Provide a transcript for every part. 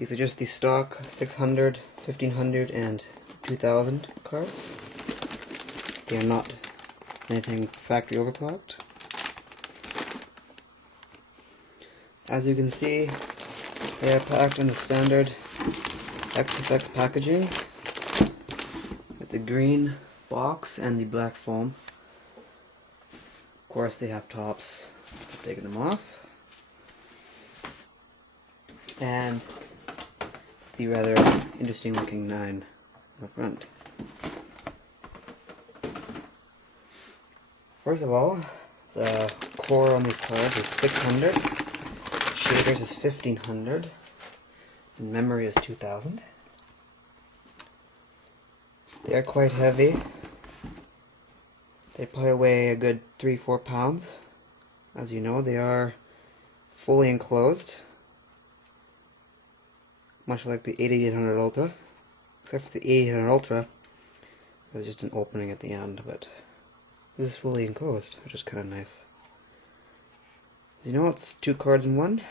These are just the stock 600, 1500, and 2000 cards. They are not anything factory overclocked. As you can see, they are packed in the standard XFX packaging with the green box and the black foam. Of course, they have tops. I've taken them off. And the rather interesting looking 9 in the front. First of all, the core on these cards is 600, shaders is 1500, and memory is 2000. They are quite heavy. They probably weigh a good 3-4 pounds. As you know, they are fully enclosed, much like the 8800 Ultra, except for the 8800 Ultra, there's just an opening at the end, but this is fully enclosed, which is kind of nice. As you know, it's 2 cards in one,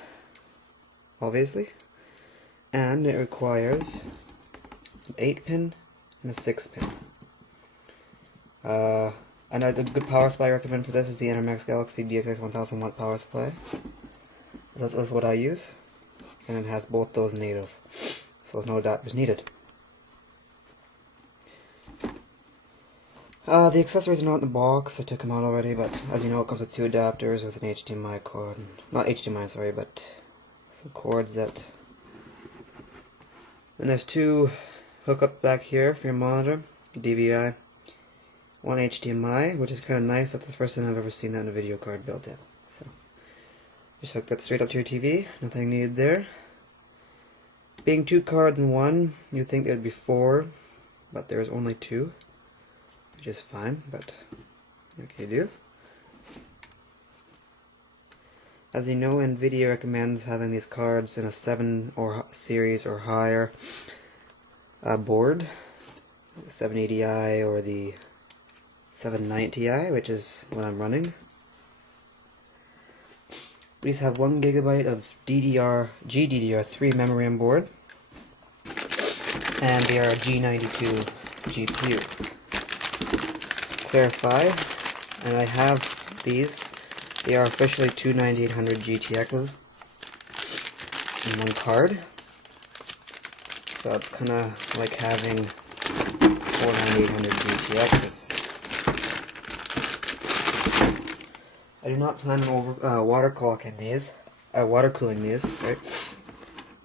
obviously, and it requires an 8-pin and a 6-pin. And a good power supply I recommend for this is the Enermax Galaxy DXX 1000 watt power supply. That's what I use, and it has both those native, so no adapters needed. The accessories are not in the box. I took them out already, but as you know, it comes with 2 adapters with an HDMI cord. Not HDMI, sorry, but some cords that... And there's 2 hookups back here for your monitor, DVI. 1 HDMI, which is kind of nice. That's the first time I've ever seen that in a video card built in. So, just hook that straight up to your TV. Nothing needed there. Being 2 cards in one, you'd think there'd be 4, but there's only 2. Which is fine, but okay do. As you know, NVIDIA recommends having these cards in a 7 or series or higher board, the 780i or the 790i, which is what I'm running. These have 1 GB of GDDR3 memory on board, and they are a G92 GPU. Clarify, and I have these. They are officially 2 9800 GTXs in 1 card. So it's kind of like having 4 9800 GTXs. I do not plan on water cooling these, sorry,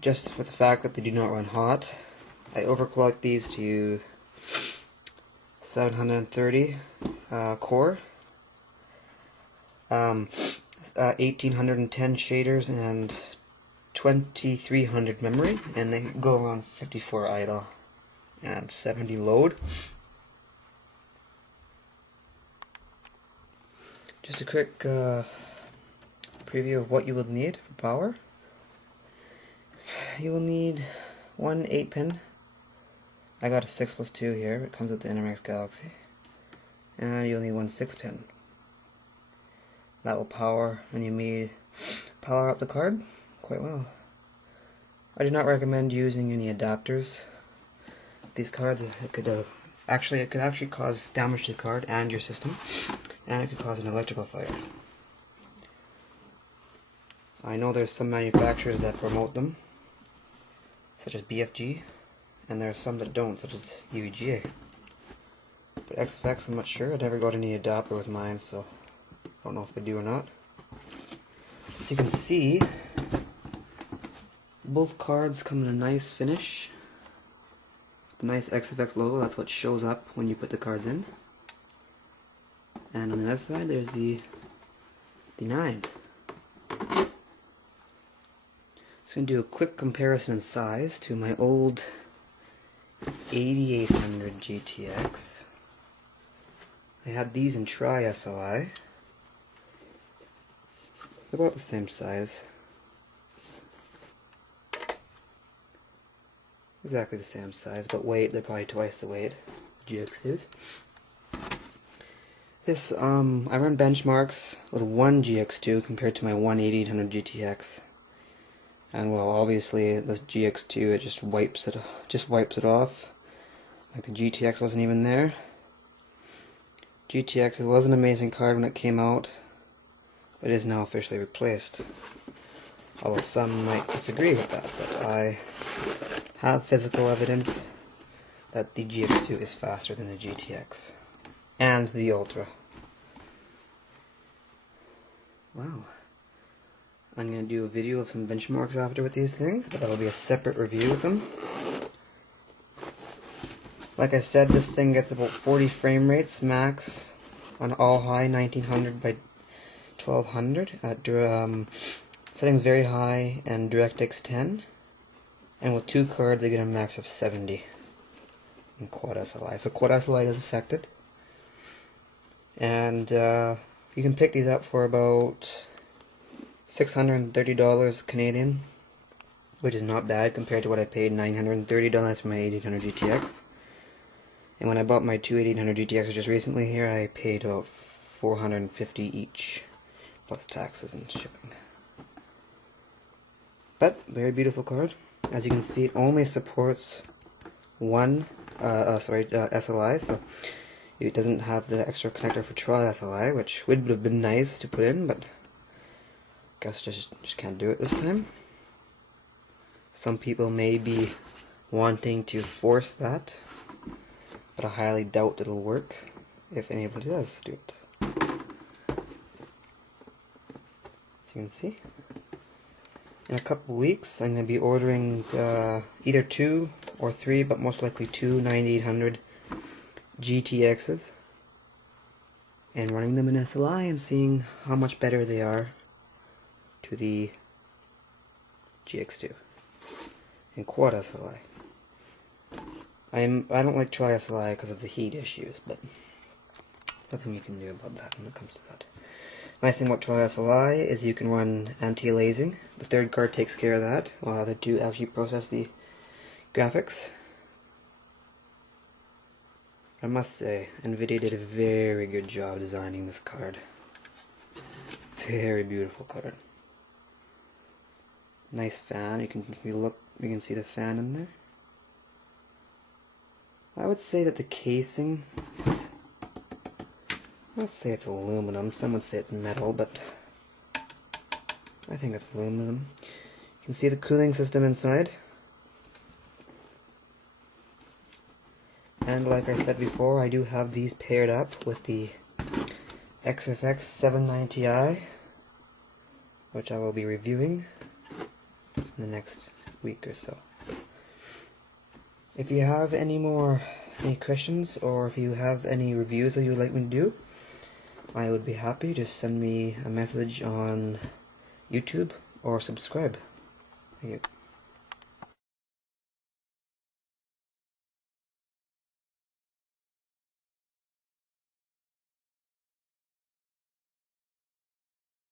just for the fact that they do not run hot. I overclock these to 730 core, 1810 shaders, and 2300 memory, and they go around 54 idle and 70 load. Just a quick preview of what you will need for power. You will need 1 8-pin. I got a 6+2 here. It comes with the Enermax Galaxy. And you'll need 1 6-pin. That will power, and you may power up the card quite well. I do not recommend using any adapters. These cards, it could actually cause damage to the card and your system, and it could cause an electrical fire. I know there's some manufacturers that promote them, such as BFG, and there are some that don't, such as UEGA. But XFX, I'm not sure. I never got any adapter with mine, so I don't know if they do or not. As you can see, both cards come in a nice finish. The nice XFX logo, that's what shows up when you put the cards in. And on the other side, there's the 9. Just going to do a quick comparison in size to my old 8800 GTX. I had these in SLI. About the same size. Exactly the same size, but weight, they're probably twice the weight. GX2s. This, I run benchmarks with one GX2 compared to my 8800 GTX. And well, obviously this GX2, it just wipes it off. Like the GTX wasn't even there. GTX, it was an amazing card when it came out. It is now officially replaced. Although some might disagree with that, but I have physical evidence that the GX2 is faster than the GTX. And the Ultra. Wow. I'm going to do a video of some benchmarks after with these things, but that'll be a separate review of them. Like I said, this thing gets about 40 frame rates max on all high 1900 by 1200 at settings very high and DirectX 10, and with 2 cards I get a max of 70 in quad SLI. So quad SLI is affected, and you can pick these up for about $630 Canadian, which is not bad compared to what I paid $930 for my 8800 GTX. And when I bought my two 8800 GTXs just recently here, I paid about $450 each, plus taxes and shipping. But very beautiful card. As you can see, it only supports one SLI, so it doesn't have the extra connector for tri-SLI, which would have been nice to put in, but I guess just can't do it this time. Some people may be wanting to force that, but I highly doubt it'll work if anybody does do it. As you can see, in a couple weeks I'm going to be ordering either 2 or 3, but most likely 2 9800 GTXs and running them in SLI and seeing how much better they are to the GX2 in quad SLI. I don't like tri-SLI because of the heat issues, but there's nothing you can do about that when it comes to that. Nice thing about tri-SLI is you can run anti-aliasing. The third card takes care of that, while the other two actually process the graphics. I must say, NVIDIA did a very good job designing this card. Very beautiful card. Nice fan. You can see the fan in there. I would say that the casing is, let's say it's aluminum. Some would say it's metal, but I think it's aluminum. You can see the cooling system inside. And like I said before, I do have these paired up with the XFX 790i, which I will be reviewing in the next week or so. If you have any questions, or if you have any reviews that you would like me to do, I would be happy. Just send me a message on YouTube or subscribe. Thank you.